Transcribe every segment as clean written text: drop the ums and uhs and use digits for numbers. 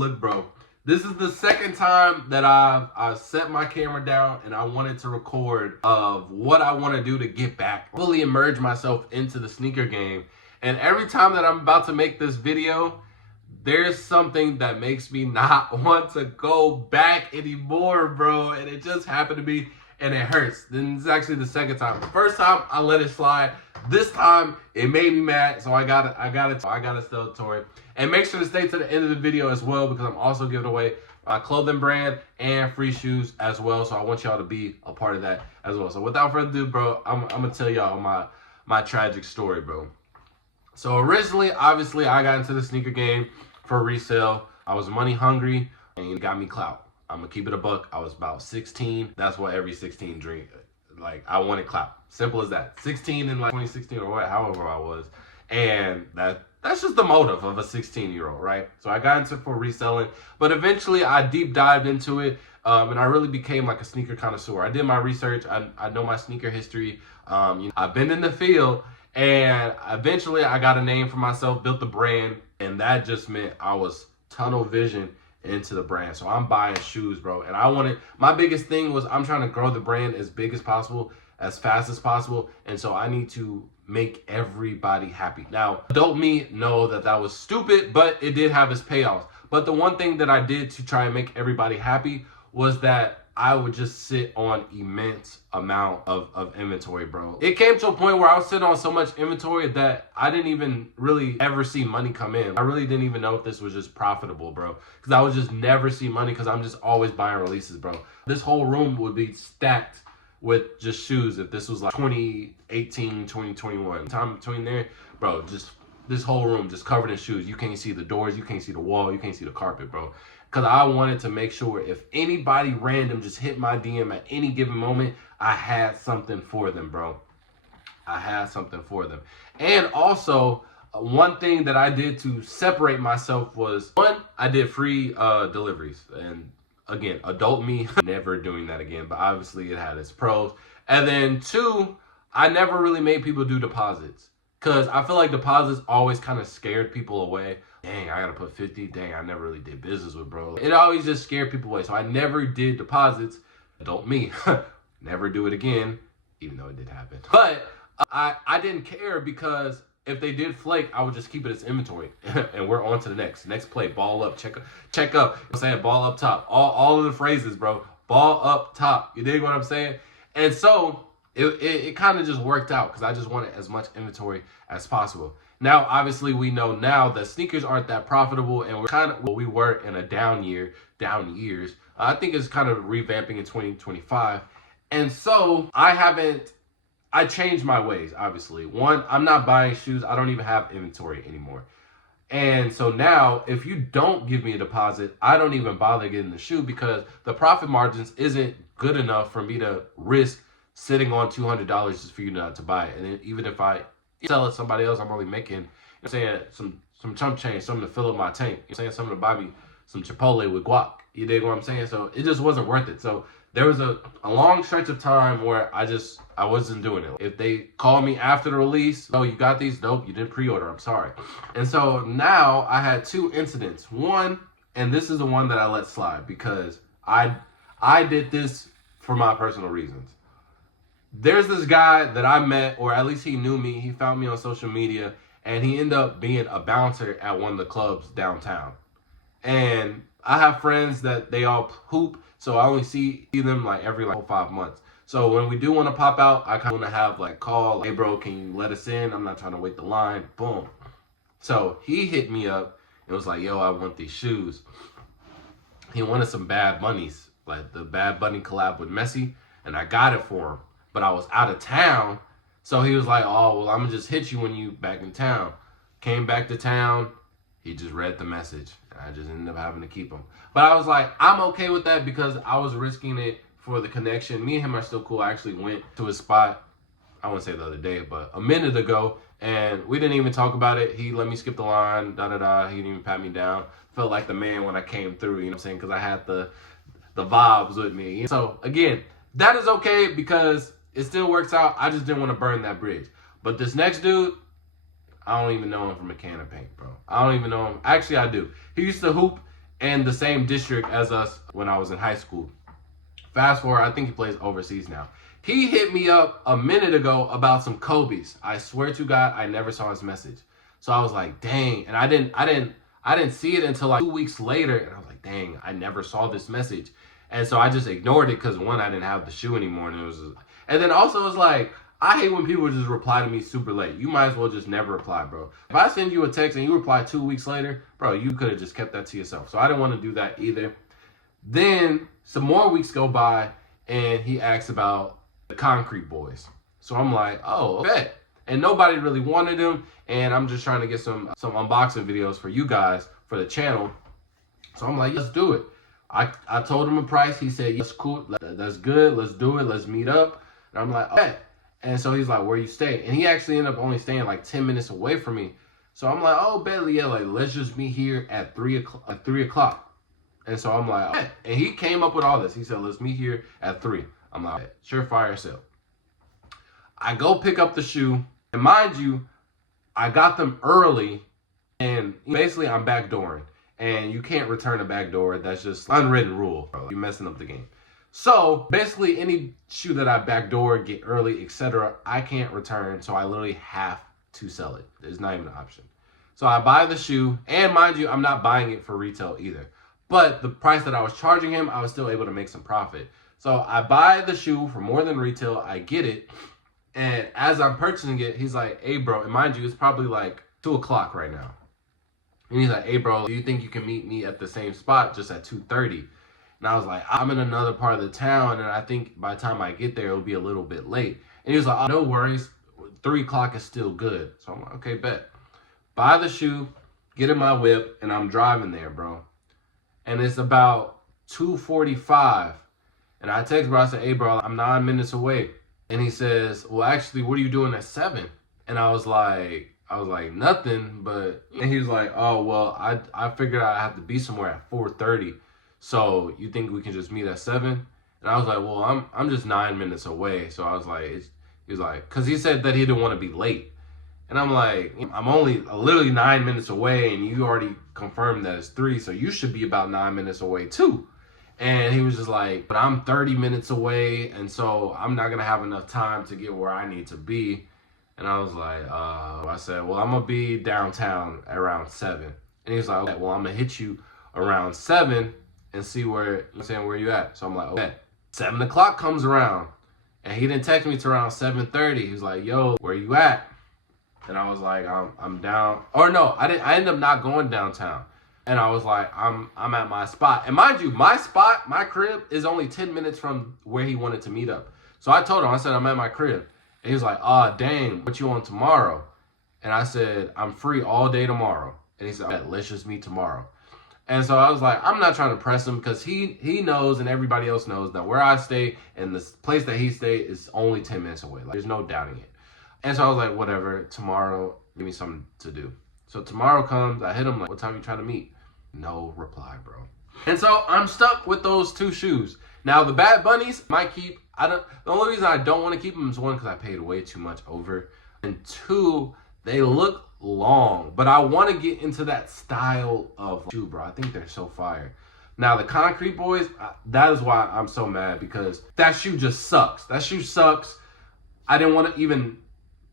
Look, bro, this is the second time that I set my camera down and I wanted to record of what I want to do to get back, fully immerse myself into the sneaker game. And every time that I'm about to make this video, there's something that makes me not want to go back anymore, bro. And it just happened to be, and it hurts. Then it's actually the second time. The first time I let it slide. This time it made me mad, so I gotta tell Tori. And make sure to stay to the end of the video as well, because I'm also giving away my clothing brand and free shoes as well. So I want y'all to be a part of that as well. So without further ado, bro, I'm gonna tell y'all my tragic story, bro. So originally, obviously, I got into the sneaker game for resale. I was money hungry, and it got me clout. I'm gonna keep it a buck. I was about 16. That's what every 16 dream. Like, I wanted clout. Simple as that. 16 in like 2016 or what, however I was. And that's just the motive of a 16-year-old, right? So I got into it for reselling, but eventually I deep dived into it, and I really became like a sneaker connoisseur. I did my research. I know my sneaker history. I've been in the field, and eventually I got a name for myself, built the brand, and that just meant I was tunnel vision into the brand. So I'm buying shoes, bro. And my biggest thing was I'm trying to grow the brand as big as possible, as fast as possible. And so I need to make everybody happy. Now, adult me know that was stupid, but it did have its payoffs. But the one thing that I did to try and make everybody happy was that I would just sit on immense amount of inventory, bro. It came to a point where I was sitting on so much inventory that I didn't even really ever see money come in. I really didn't even know if this was just profitable, bro. Because I would just never see money because I'm just always buying releases, bro. This whole room would be stacked with just shoes if this was like 2018, 2021. Time between there, bro, just this whole room just covered in shoes. You can't see the doors, you can't see the wall, you can't see the carpet, bro. Because I wanted to make sure if anybody random just hit my DM at any given moment, I had something for them, bro. I had something for them. And also, one thing that I did to separate myself was, one, I did free deliveries. And again, adult me, never doing that again. But obviously, it had its pros. And then two, I never really made people do deposits. Because I feel like deposits always kind of scared people away. Dang, I gotta put 50. Dang, I never really did business with bro. It always just scared people away. So I never did deposits. Adult me, never do it again, even though it did happen. But I didn't care because if they did flake, I would just keep it as inventory. And we're on to the next play. Ball up, check up. I'm saying ball up top. All of the phrases, bro. Ball up top. You dig what I'm saying? And so it kind of just worked out because I just wanted as much inventory as possible. Now, obviously, we know now that sneakers aren't that profitable, and we were in a down years. I think it's kind of revamping in 2025. And so I changed my ways, obviously. One, I'm not buying shoes. I don't even have inventory anymore. And so now, if you don't give me a deposit, I don't even bother getting the shoe because the profit margins isn't good enough for me to risk sitting on $200 just for you not to buy it. And even if I sell it to somebody else, I'm only making, some chump change, something to fill up my tank. Something to buy me some Chipotle with guac. You dig what I'm saying? So it just wasn't worth it. So there was a long stretch of time where I wasn't doing it. If they call me after the release, oh, you got these? Nope, you didn't pre-order. I'm sorry. And so now I had two incidents. One, and this is the one that I let slide because I did this for my personal reasons. There's this guy that I met, or at least he knew me. He found me on social media, and he ended up being a bouncer at one of the clubs downtown. And I have friends that they all hoop, so I only see them like every 5 months. So when we do want to pop out, I kind of want to have call, hey bro, can you let us in? I'm not trying to wait the line. Boom. So he hit me up and was like, yo, I want these shoes. He wanted some Bad Bunnies, like the Bad Bunny collab with Messi, and I got it for him. But I was out of town, so he was like, oh, well, I'm going to just hit you when you back in town. Came back to town, he just read the message, and I just ended up having to keep him. But I was like, I'm okay with that because I was risking it for the connection. Me and him are still cool. I actually went to his spot, I wouldn't say the other day, but a minute ago, and we didn't even talk about it. He let me skip the line, He didn't even pat me down. Felt like the man when I came through, you know what I'm saying, because I had the vibes with me. So, again, that is okay because it still works out. I just didn't want to burn that bridge. But this next dude, I don't even know him from a can of paint, bro. I don't even know him. Actually, I do. He used to hoop in the same district as us when I was in high school. Fast forward, I think he plays overseas now. He hit me up a minute ago about some Kobe's. I swear to God, I never saw his message. So I was like, dang. And I didn't see it until like 2 weeks later. And I was like, dang, I never saw this message. And so I just ignored it because one, I didn't have the shoe anymore. And then also it's like, I hate when people just reply to me super late. You might as well just never reply, bro. If I send you a text and you reply 2 weeks later, bro, you could have just kept that to yourself. So I didn't want to do that either. Then some more weeks go by and he asks about the Concrete Boys. So I'm like, oh, okay. And nobody really wanted them. And I'm just trying to get some unboxing videos for you guys for the channel. So I'm like, let's do it. I told him a price. He said, yes, cool. That's good. Let's do it. Let's meet up. And I'm like, okay. And so he's like, where you stay? And he actually ended up only staying like 10 minutes away from me. So I'm like, oh, bet, yeah, like, let's just meet here at 3 o'clock. And so I'm like, okay. And he came up with all this. He said, let's meet here at 3. I'm like, okay, surefire sale. I go pick up the shoe. And mind you, I got them early. And basically, I'm backdooring. And you can't return a backdoor. That's just unwritten rule, bro. You're messing up the game. So basically any shoe that I backdoor, get early, etc., I can't return. So I literally have to sell it. There's not even an option. So I buy the shoe, and mind you, I'm not buying it for retail either. But the price that I was charging him, I was still able to make some profit. So I buy the shoe for more than retail. I get it. And as I'm purchasing it, he's like, hey, bro, and mind you, it's probably like 2 o'clock right now. And he's like, hey, bro, do you think you can meet me at the same spot just at 2:30? And I was like, I'm in another part of the town, and I think by the time I get there, it'll be a little bit late. And he was like, oh, no worries. 3 o'clock is still good. So I'm like, okay, bet. Buy the shoe, get in my whip, and I'm driving there, bro. And it's about 2:45. And I text bro, I said, hey, bro, I'm 9 minutes away. And he says, well, actually, what are you doing at 7? And I was like, nothing. But and he was like, oh, well, I figured I have to be somewhere at 4:30. So you think we can just meet at 7? And I was like, well, I'm just 9 minutes away. So I was like, he was like, because he said that he didn't want to be late. And I'm like, I'm only literally 9 minutes away, and you already confirmed that it's 3, so you should be about 9 minutes away too. And he was just like, but I'm 30 minutes away, and so I'm not going to have enough time to get where I need to be. And I was like, I said, well, I'm going to be downtown around 7. And he was like, okay, well, I'm going to hit you around 7 and see where you at. So I'm like, okay. 7 o'clock comes around, and he didn't text me till around 7:30. He was like, yo, where you at? And I was like, I'm down. Or no, I ended up not going downtown. And I was like, I'm at my spot. And mind you, my spot, my crib, is only 10 minutes from where he wanted to meet up. So I told him, I said, I'm at my crib. And he was like, oh, dang, what you on tomorrow? And I said, I'm free all day tomorrow. And he said, okay, let's just meet tomorrow. And so I was like, I'm not trying to press him, because he knows, and everybody else knows, that where I stay and the place that he stay is only 10 minutes away. Like, there's no doubting it. And so I was like, whatever, tomorrow, give me something to do. So tomorrow comes, I hit him like, what time you trying to meet? No reply, bro. And so I'm stuck with those 2 shoes. Now the Bad Bunnies might keep. The only reason I don't want to keep them is 1, because I paid way too much over, and 2, they look long. But I want to get into that style of shoe, bro. I think they're so fire. Now the Concrete Boys, that is why I'm so mad, because that shoe just sucks. That shoe sucks. I didn't want to even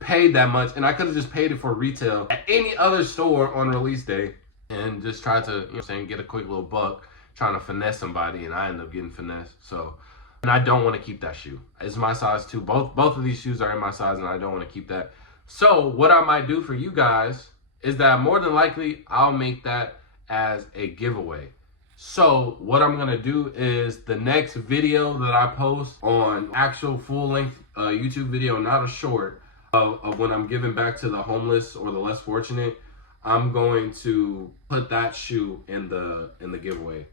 pay that much, and I could have just paid it for retail at any other store on release day and just tried to, get a quick little buck, trying to finesse somebody, and I ended up getting finessed. So, and I don't want to keep that shoe. It's my size too. Both of these shoes are in my size, and I don't want to keep that. So what I might do for you guys is that more than likely I'll make that as a giveaway. So what I'm going to do is the next video that I post on actual full-length YouTube video, not a short, of when I'm giving back to the homeless or the less fortunate, I'm going to put that shoe in the giveaway.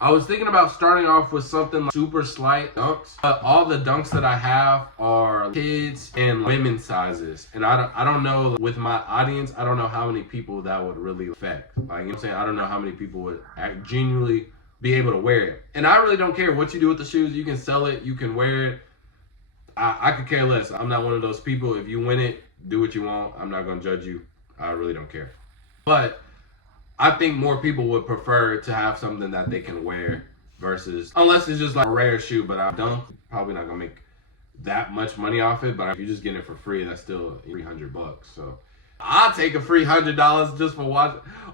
I was thinking about starting off with something like super slight dunks, but all the dunks that I have are kids and women's sizes. And I don't know, with my audience, I don't know how many people that would really affect. Like, I'm saying? I don't know how many people would genuinely be able to wear it. And I really don't care what you do with the shoes. You can sell it, you can wear it. I could care less. I'm not one of those people. If you win it, do what you want. I'm not going to judge you. I really don't care. But I think more people would prefer to have something that they can wear versus, unless it's just like a rare shoe, but I don't, probably not gonna make that much money off it. But if you're just getting it for free, that's still $300. So I'll take a free $100 just for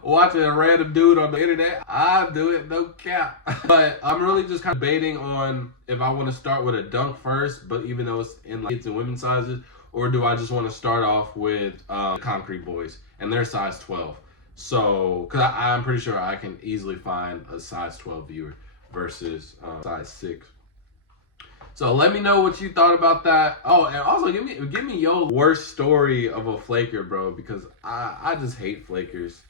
watching a random dude on the internet. I'll do it, no cap. But I'm really just kind of debating on if I want to start with a dunk first, but even though it's in like kids and women's sizes, or do I just want to start off with Concrete Boys and they're size 12. So, because I'm pretty sure I can easily find a size 12 viewer versus size 6. So let me know what you thought about that. Oh, and also give me your worst story of a flaker, bro, because I just hate flakers.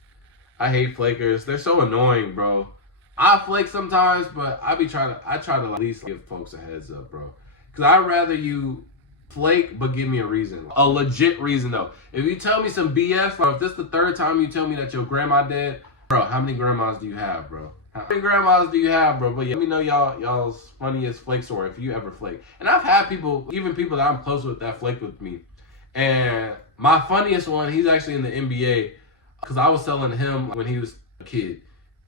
I hate flakers. They're so annoying, bro. I flake sometimes, but I try to at least give folks a heads up, bro. Because I'd rather you flake, but give me a reason. A legit reason, though. If you tell me some BS, or if this is the third time you tell me that your grandma dead, bro, how many grandmas do you have, bro? How many grandmas do you have, bro? But yeah, let me know y'all's funniest flake story if you ever flake. And I've had people, even people that I'm close with, that flaked with me. And my funniest one, he's actually in the NBA, because I was selling him when he was a kid,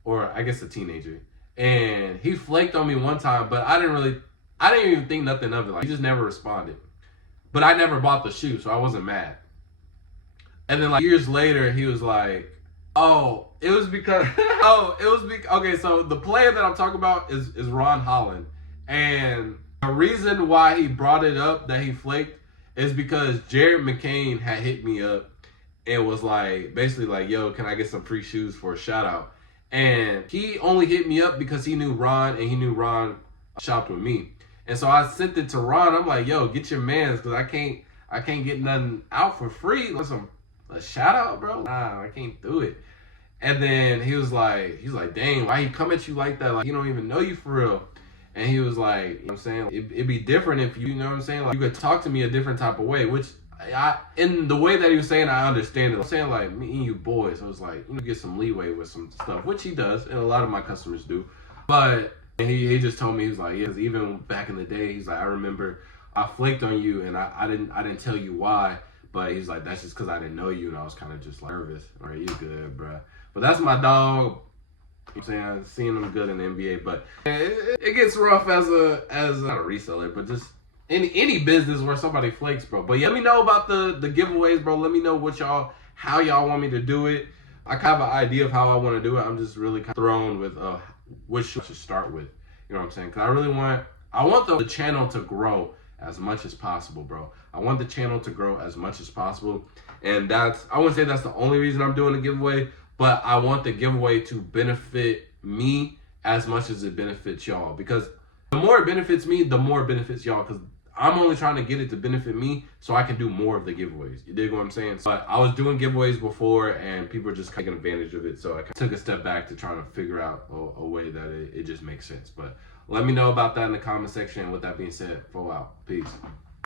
or I guess a teenager. And he flaked on me one time, but I didn't even think nothing of it. Like, he just never responded. But I never bought the shoe, so I wasn't mad. And then like years later, he was like, okay, so the player that I'm talking about is Ron Holland. And the reason why he brought it up that he flaked is because Jared McCain had hit me up and was like, basically like, yo, can I get some free shoes for a shout out? And he only hit me up because he knew Ron, and he knew Ron shopped with me. And so I sent it to Ron. I'm like, yo, get your mans, because I can't get nothing out for free. Listen, a shout out, bro? Nah, I can't do it. And then he's like, dang, why he come at you like that? Like, he don't even know you for real. And he was like, you know what I'm saying? It'd be different if you know what I'm saying? Like, you could talk to me a different type of way, which in the way that he was saying, I understand it. I'm saying like, me and you boys, I was like, get some leeway with some stuff, which he does, and a lot of my customers do. But he just told me, he was like, yeah, even back in the day, he's like, I remember I flaked on you, and I didn't tell you why. But he's like, that's just because I didn't know you, and I was kind of just like nervous. All right, you good, bro. But that's my dog. You know what I'm saying? Seeing him good in the NBA, but it gets rough as not a reseller, but just any business where somebody flakes, bro. But yeah, let me know about the giveaways, bro. Let me know how y'all want me to do it. I kind of have an idea of how I want to do it. I'm just really kind of thrown with which to start with. You know what I'm saying? Because I want the channel to grow as much as possible, bro. I want the channel to grow as much as possible. And I wouldn't say that's the only reason I'm doing the giveaway, but I want the giveaway to benefit me as much as it benefits y'all. Because the more it benefits me, the more it benefits y'all. Because I'm only trying to get it to benefit me so I can do more of the giveaways. You dig what I'm saying? But I was doing giveaways before and people were just taking advantage of it. So I took a step back to try to figure out a way that it just makes sense. But let me know about that in the comment section. With that being said, 4 out. Peace.